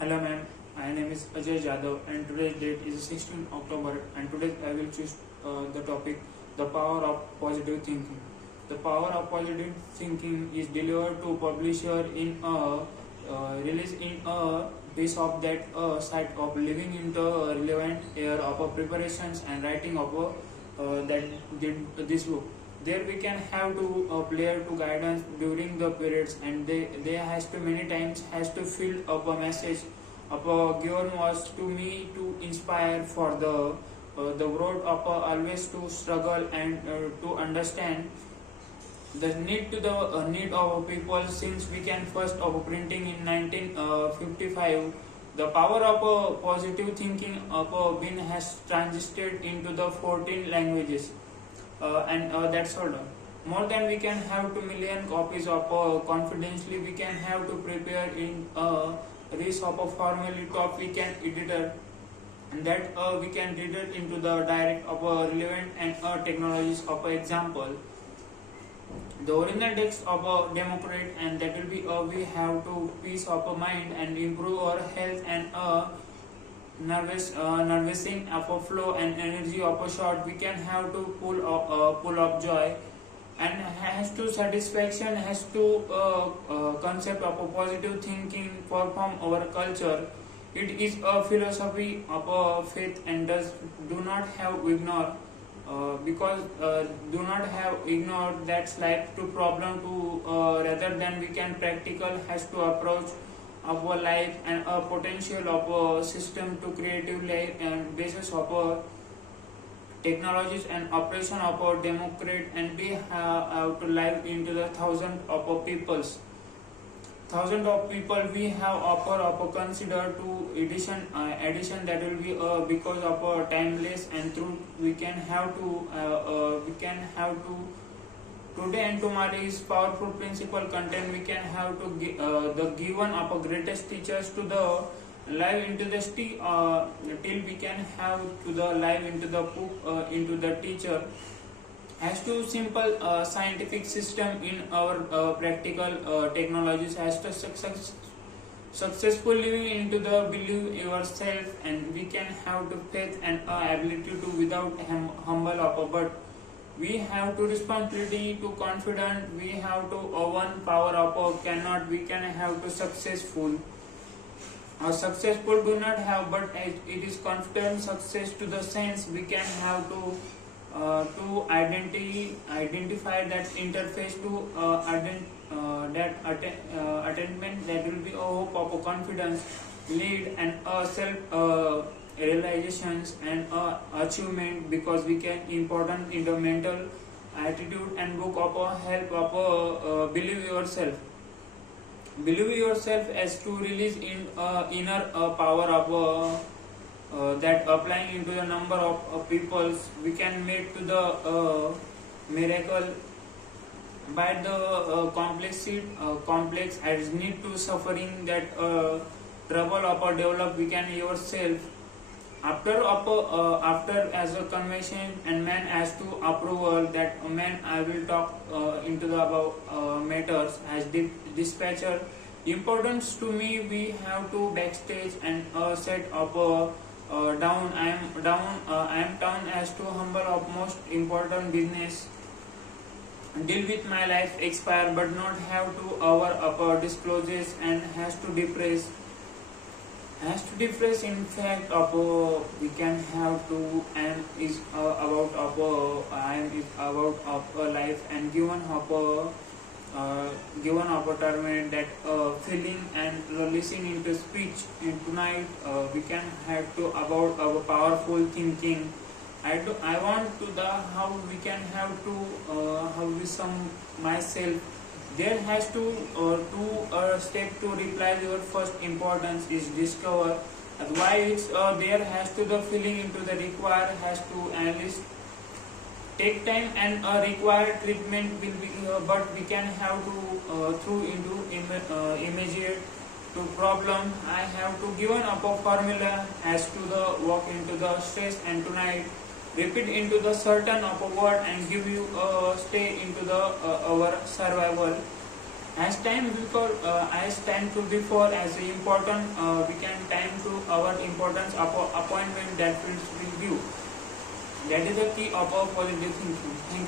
Hello ma'am, my name is Ajay Jadhav and today's date is 16 October and today I will choose the topic the power of positive thinking. The power of positive thinking is delivered to publisher in a release in a piece of that site of living into a relevant air of a preparations and writing of that did this book. There we can have to player to guidance during the periods and they has to many times has to fill up a message of given was to me to inspire for the road of always to struggle and to understand the need to the need of people since we can first of printing in 1955 the power of positive thinking of been has transited into the 14 languages and that's all done. More than we can have 2 million copies of confidentially we can have to prepare in risk of a formally top we can editor and that we can read it into the direct of relevant and technologies of example the original text of a democrat and that will be we have to peace of a mind and improve our health and nervousing of a flow and energy of a shot we can have to pull up joy and has to satisfaction has to concept of a positive thinking perform our culture. It is a philosophy of a faith and does do not have ignore because do not have ignored that's like to problem to rather than we can practical has to approach of a life and a potential of a system to creative life and basis of a technologies and operation of a democrat and we have to live into the thousands of people we have offer of a consider to addition that will be because of a timeless and through we can have to today and tomorrow is powerful principle content we can have to the given of a greatest teachers to the live into the till we can have to the live into the book into the teacher has to simple scientific system in our practical technologies has to successful living into the believe yourself and we can have the faith and ability to without humble upper but we have to responsibility to confident we have to one power upper cannot we can have to successful successful do not have but it is confident success to the sense we can have to identify that interface to attainment that will be a hope of a confidence lead and a self realizations and achievement because we can important in the mental attitude and book of a help of a believe yourself as to release in inner power of that applying into the number of peoples we can make to the miracle by the complex as need to suffering that trouble of develop we can yourself after as a convention and man as to approval that man I will talk into the above matters as dispatcher importance to me we have to backstage and set up down I am down as to humble of most important business deal with my life expire but not have to our upper discloses and has to depress in fact of we can have to and is about of I am is about of life and given opportunity that feeling and releasing into speech in tonight we can have to about our powerful thinking I want to the how we can have to how we sum myself there has to step to reply your first importance is discover why it's there has to the feeling into the require has to analyze take time and required treatment will be but we can have to through into immediate to problem I have to given up a formula as to the walk into the stress and tonight repeat into the certain of a word and give you stay into the our survival As time to before as important, we can time to our importance appointment that feels with you. That is the key of our positive thinking. Thank you.